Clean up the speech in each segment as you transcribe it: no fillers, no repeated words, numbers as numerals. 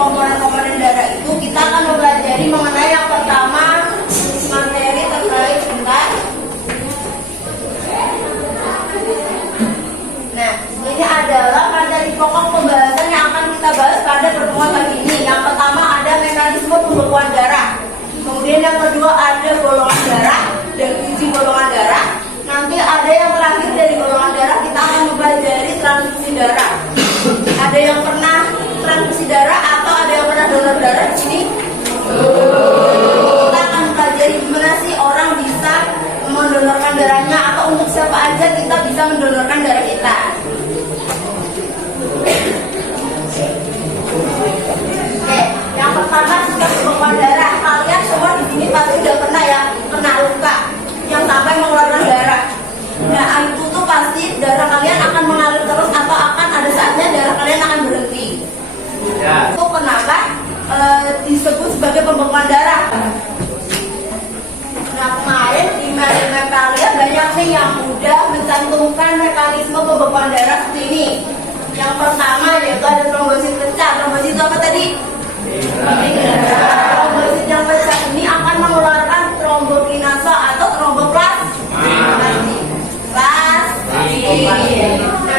komponen-komponen darah itu kita akan mempelajari mengenai yang pertama materi terkait sebentar. Nah, ini adalah materi pokok pembahasan yang akan kita bahas pada pertemuan kali ini. Yang pertama ada mekanisme pembekuan darah. Kemudian yang kedua ada golongan darah dan fungsi golongan darah. Nanti ada yang terakhir dari golongan darah kita akan mempelajari transfusi darah. Ada yang pernah transfusi darah atau ada yang pernah donor darah di sini? Kita akan mempelajari gimana sih orang bisa mendonorkan darahnya atau untuk siapa aja kita bisa mendonorkan darah kita. Oke, yang pertama kita pembekuan darah. Kalian semua di sini pasti udah pernah ya kena luka yang sampai mengeluarkan darah. Nah, itu tuh pasti darah kalian akan mengalir terus atau akan ada saatnya darah kalian akan berhenti. Ya. Itu kenapa disebut sebagai pembekuan darah. Nah, kemarin di map kalian banyak nih yang udah mencantumkan mekanisme pembekuan darah seperti ini. Yang pertama yaitu ada trombosit pecah. Trombosit itu apa tadi? Trombosit yang pecah ini akan mengeluarkan trombokinase atau tromboplastik. Nah,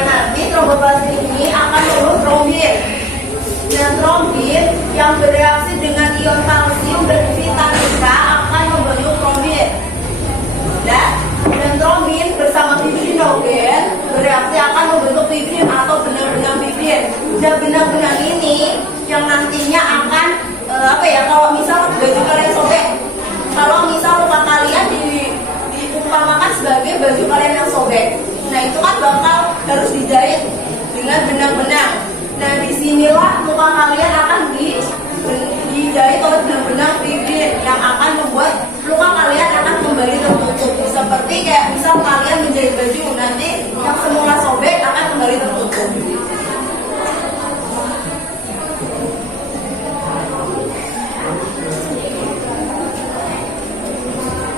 nanti tromboplastik ini akan membentuk trombin. Dan trombin yang bereaksi dengan ion kalsium dan vitamin K akan membentuk trombin. Dan trombin bersama fibrinogen bereaksi akan membentuk fibrin atau benang-benang fibrin. Dan benang-benang ini yang nantinya akan kalau misal baju kalian sobek, kalau misal luka kalian diumpamakan sebagai baju kalian yang sobek, nah itu kan bakal harus dijahit dengan benang-benang. Nah, disinilah luka kalian akan dijahit oleh benang-benang fibrin yang akan membuat luka kalian akan kembali tertutup. Seperti kayak misal kalian menjahit baju, nanti yang semula sobek akan kembali tertutup.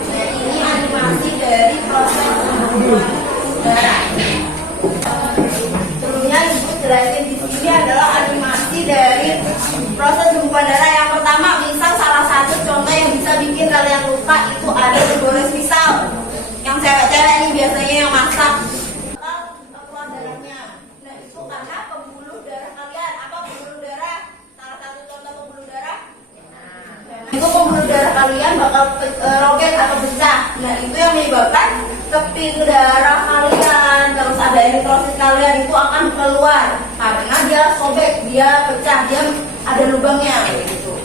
Nah, ini animasi dari proses pembekuan darah. Sebelumnya ibu jelasin di sini adalah animasi dari proses pembekuan darah. Yang pertama, misal salah satu contoh yang bisa bikin kalian luka itu ada digores pisau. Yang cewek-cewek ini biasanya yang masak keluar darahnya. Nah, itu karena pembuluh darah kalian. Apa pembuluh darah? Salah satu contoh pembuluh darah. Nah, itu pembuluh darah kalian bakal roket atau pecah. Nah, itu yang menyebabkan keping darah kalian, terus ada eritrosit kalian itu akan keluar karena dia sobek, dia pecah, dia ada lubangnya gitu.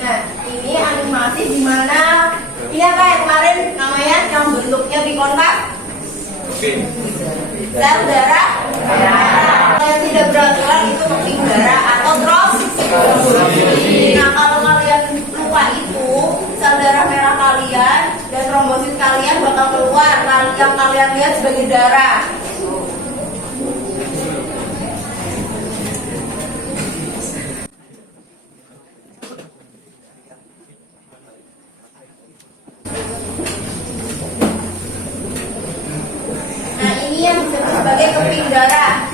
Nah, ini animasi di mana ini apa ya kemarin namanya yang bentuknya bikontak? Sel darah. Yang tidak beraturan itu keping darah atau trombosit. Nah, kalau kalian lupa itu sel darah merah kalian dan trombosit kalian bakal keluar yang kalian lihat sebagai darah. Nah, ini yang disebut sebagai keping darah.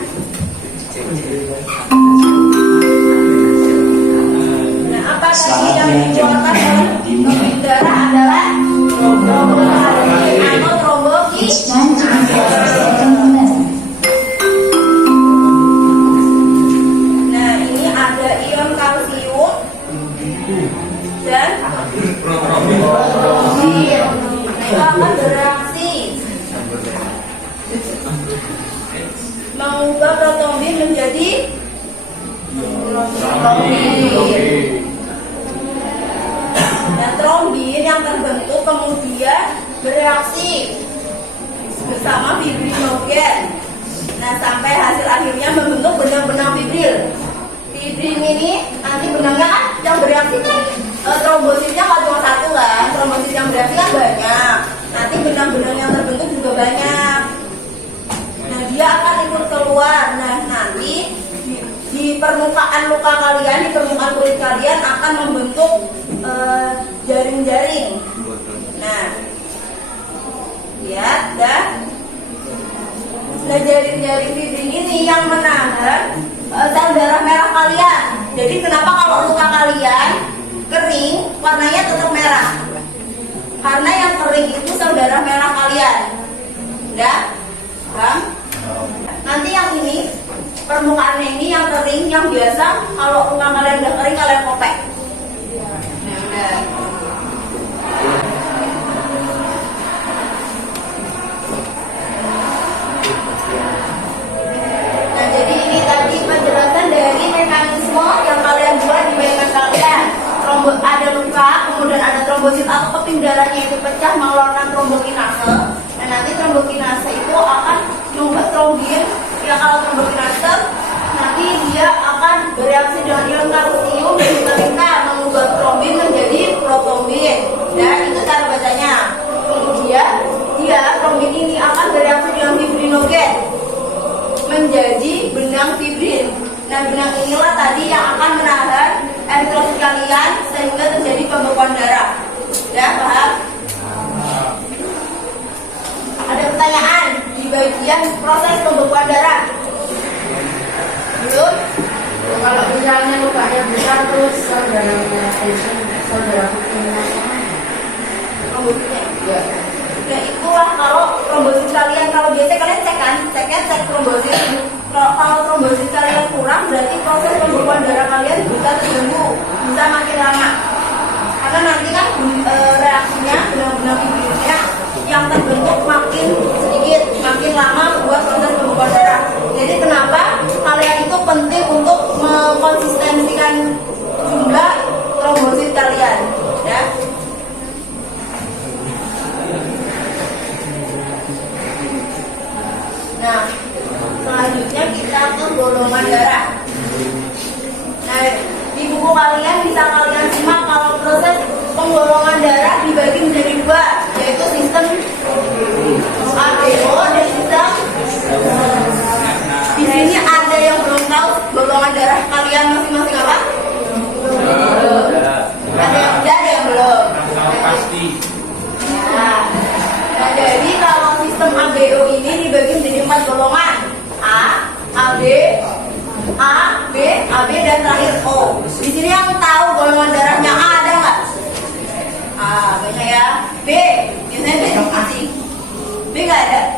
Nah, apa tadi yang dikeluarkan oleh keping darah adalah trombosit atau trombokinase. Nah, ini ada ion kalsium dan trombin. Itu akan bereaksi mengubah protombin menjadi trombin. Dan trombin yang terbentuk kemudian bereaksi bersama fibrinogen. Nah, sampai hasil akhirnya membentuk benang-benang fibril. Fibrin ini nanti benangnya kan yang bereaksi kan trombositnya nggak cuma satu kan, trombosit yang bereaksi kan banyak. Nanti benang-benang yang terbentuk juga banyak. Nah, dia akan ikut keluar. Nah, nanti di permukaan luka kalian, di permukaan kulit kalian akan membentuk jaring-jaring. Nah, Nah, lihat dah. Nah, jari-jari fibrin ini yang menahan sel darah merah kalian. Jadi kenapa kalau luka kalian kering, warnanya tetap merah? Karena yang kering itu sel darah merah kalian. Udah? Paham? Nanti yang ini, permukaannya ini yang kering, yang biasa kalau luka kalian udah kering, kalian kopek. Nah, udah. Nah, jadi ini tadi penjelasan dari mekanisme yang kalian buat di bayangan kalian. Ada luka, kemudian ada trombosit atau keping darahnya itu pecah mengeluarkan trombokinase. Nah, nanti trombokinase itu akan mengubah trombin. Ya, kalau trombokinase nanti dia akan bereaksi dengan ion kalsium dan vitamin K mengubah trombin menjadi protrombin. Dan itu cara bacanya. Kemudian dia trombin ini akan bereaksi dengan fibrinogen menjadi benang fibrin. Nah, benang inilah tadi yang akan menahan eritrosit kalian sehingga terjadi pembekuan darah. Ya, paham? Ada pertanyaan di bagian proses pembekuan darah? Belum? Kalau misalnya lukanya besar terus saudara putihnya Trombositnya? Ya. Nah, itulah kalau trombosit kalian, kalau biasa kalian cek kan, cek trombosit. Kalau trombosit kalian kurang, berarti proses pembekuan darah kalian bisa terganggu, bisa makin lama. Karena nanti kan reaksinya benang-benang fibrinnya yang terbentuk makin sedikit, makin lama buat proses pembekuan darah. Jadi kenapa kalian itu penting untuk mengkonsistensikan jumlah trombosit kalian, ya? Nah, selanjutnya kita ke golongan darah. Nah, di buku kalian bisa kalian simak kalau proses penggolongan darah dibagi menjadi dua, yaitu sistem ABO dan sistem. Di sini ada yang belum tahu golongan darah kalian masing-masing apa? Ada yang udah, ada yang belum. Pasti. Nah, jadi kalau sistem ABO ini dibagi menjadi 4 golongan: A, AB, dan terakhir O. Di sini yang tahu golongan darahnya A ada nggak? A, banyak ya. B, biasanya B masih. B nggak ada.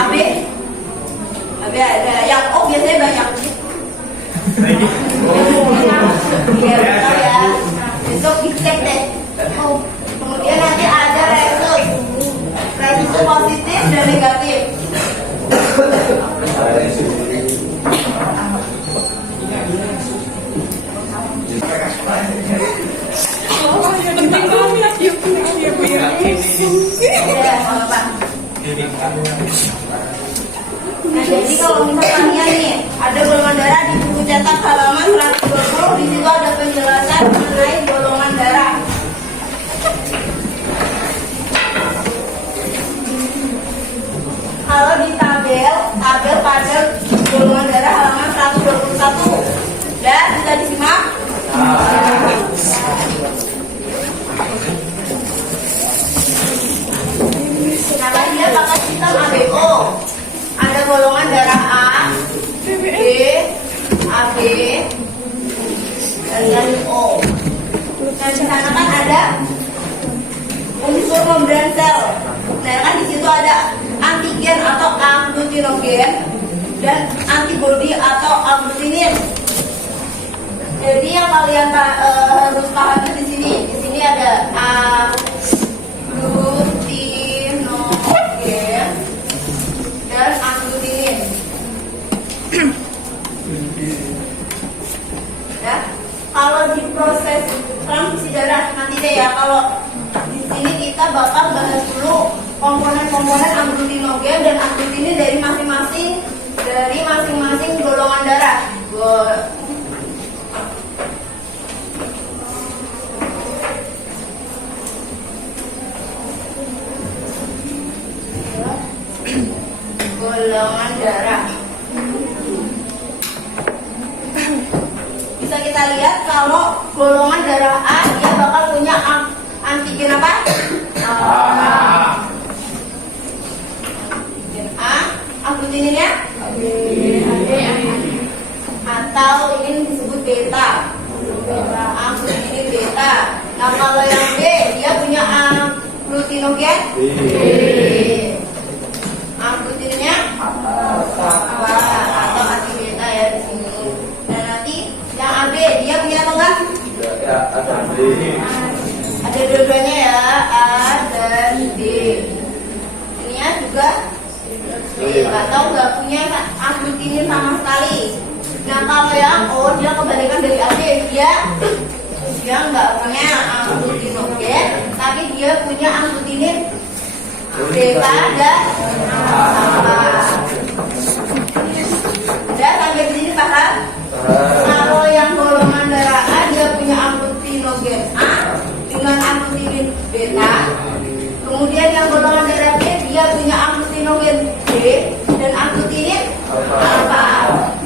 AB ada. Yang O biasanya banyak. Iya, betul ya. Besok dicek deh. Kemudian nanti ada resus. Resus itu positif dan negatif. Nah, jadi kalau misalnya nih ada golongan darah di buku cetak halaman 120, di situ ada penjelasan mengenai golongan darah. Kalau di tabel pada golongan darah halaman 121, dan bisa disimak. Nah, dia pakai sistem ABO. Ada golongan darah A, B, AB, dan O. Nah, di sana kan ada unsur membran sel. Nah, kan di situ ada antigen atau agglutinogen dan antibodi atau agglutinin. Jadi yang kalian harus paham itu di sini. Di sini ada agglutinogen dan agglutinin. Ya, kalau di proses transfusi darah nanti deh ya. Kalau di sini kita bakal bahas dulu komponen-komponen agglutinogen dan agglutinin dari masing-masing golongan darah. Golongan darah. Bisa kita lihat kalau golongan darah A dia bakal punya antigen apa? A, aglutininnya atau ini disebut beta. Aglutinin beta. Nah kalau yang B dia punya aglutinogen B. Aglutinnya atau anti beta ya di sini. Dan nanti yang AB dia punya apa enggak? Ada dua-duanya ya, A dan D. Ininya juga atau nggak punya aglutinin sama sekali. Nah kalau yang O dia kebalikan dari AB, dia nggak punya aglutinogen, tapi dia punya aglutinin beta dan alfa. Udah sampai di sini paham? Kalau yang golongan darah A dia punya aglutinogen A dengan aglutinin beta. Kemudian yang golongan darah B dia punya aglutinogen B dan aglutinin alfa.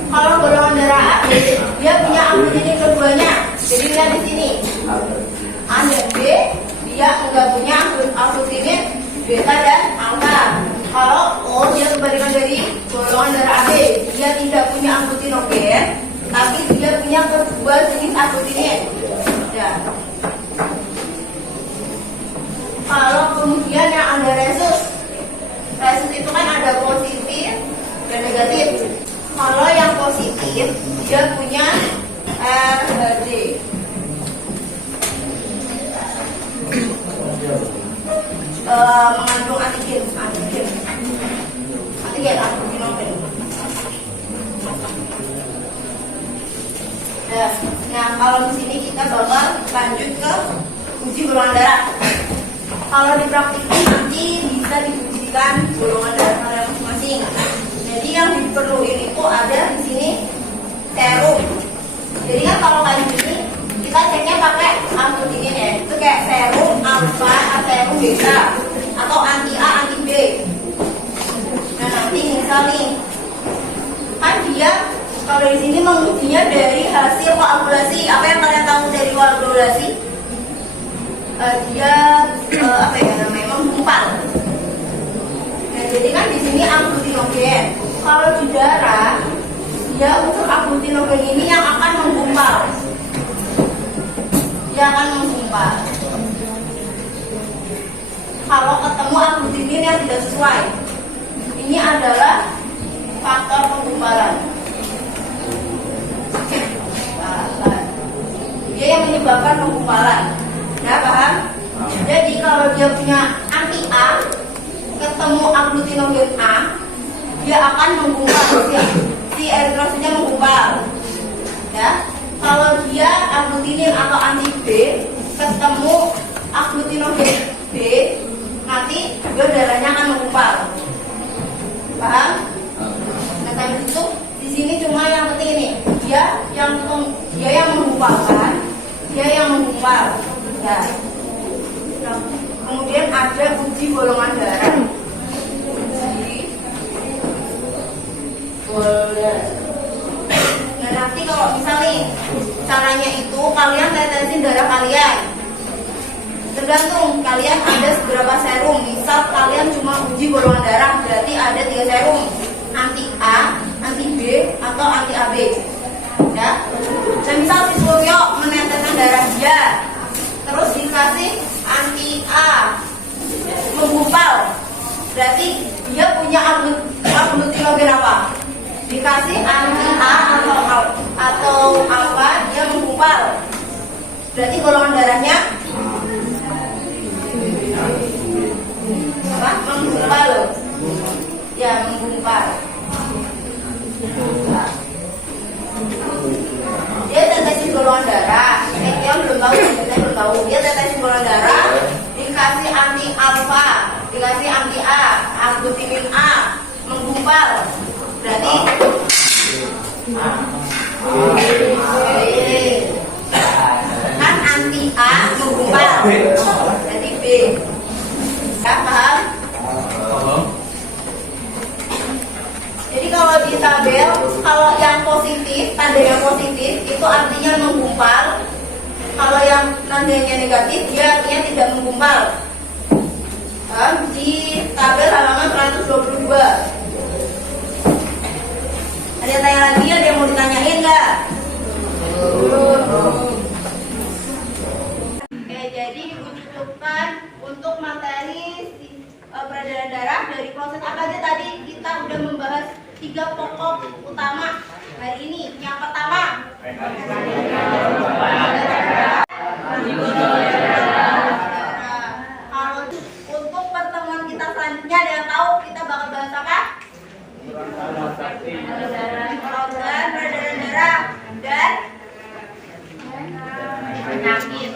Kalau golongan darah AB dia punya aglutinin keduanya. Jadi lihat di sini. A dan B dia enggak punya aglutinin beta dan alfa. Kalau O dia kebalikan dari golongan darah AB, dia tidak punya aglutinogen, tapi dia punya kedua jenis aglutinin. Ya. Kalau kemudian yang ada resus itu kan ada positif dan negatif. Kalau yang positif dia punya RHD. Mengandung antigen aglutinogen. Nah kalau di sini kita bakal lanjut ke uji golongan darah. Kalau di praktikum nanti bisa diujikan golongan darah kalian masing-masing. Jadi yang diperlukan itu ada di sini serum. Jadi kan kalau kayak gini kita ceknya pakai aglutinin ya. Itu kayak serum alfa, serum beta, atau anti A, anti B. Nah nanti misal nih, kan dia kalau di sini mengujinya dari hasil koagulasi. Apa yang kalian tahu dari koagulasi? Dia apa ya namanya menggumpal. Nah jadi kan di sini aglutinogen. Kalau di darah dia unsur aglutinogen ini yang akan menggumpal. Dia akan menggumpal. Kalau ketemu aglutinin yang tidak sesuai, ini adalah faktor penggumpalan. Dia yang menyebabkan penggumpalan. Nah, paham? Jadi kalau dia punya anti A, ketemu aglutinogen A, dia akan menggumpal, si eritrositnya menggumpal. Ya. Kalau dia aglutinin atau anti B, ketemu aglutinogen B, nanti juga darahnya akan menggumpal. Paham? Nah, sampai itu di sini cuma yang penting ini, dia yang menggumpalkan, dia yang menggumpal. Ya. Nah, kemudian ada uji golongan darah. Uji golongan. Nah nanti kalau misalnya caranya itu kalian tetesin darah kalian. Tergantung kalian ada seberapa serum. Misal kalian cuma uji golongan darah, berarti ada 3 serum, anti A, anti B, atau anti AB. Ya. Dan misal si Suryo meneteskan darah dia, terus dikasih anti A menggumpal, berarti dia punya aglutinogen apa? Dikasih anti A atau apa dia menggumpal, berarti golongan darahnya apa? Menggumpal. Ya, menggumpal. Dia tetesin golongan darah. Dia belum tahu. Dia tetesin golongan darah, dikasih anti alfa, dikasih anti A, aglutinin A, menggumpal. Berarti kan anti A menggumpal. Berarti B. Ya, paham? Jadi kalau di tabel, kalau yang positif, tanda yang positif itu artinya menggumpal. Kalau yang tandanya negatif, dia artinya tidak menggumpal. di tabel halaman 122. Ada yang tanya lagi? Ada yang mau ditanyain nggak? Oke, jadi cukupkan untuk materi peredaran darah dari proses apa aja tadi. Kita udah membahas 3 pokok utama hari ini. Yang pertama, kalau untuk pertemuan kita selanjutnya ada yang tahu kita bakal bahas apa? Organ peredaran darah dan penyakit.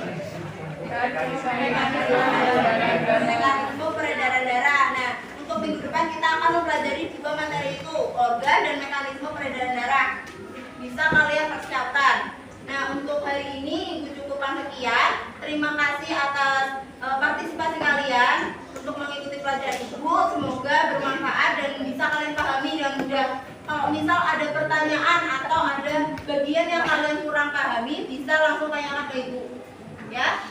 Mekanisme peredaran darah. Nah, untuk minggu depan kita akan mempelajari juga materi itu, organ dan mekanisme peredaran darah. Bisa kalian persiapkan. Nah, untuk hari ini Ibu cukupkan sekian. Terima kasih atas partisipasi kalian untuk mengikuti pelajaran Ibu. Semoga bermanfaat dan bisa kalian pahami dengan mudah. Kalau misal ada pertanyaan atau ada bagian yang kalian kurang pahami, bisa langsung tanyakan ke Ibu. Ya.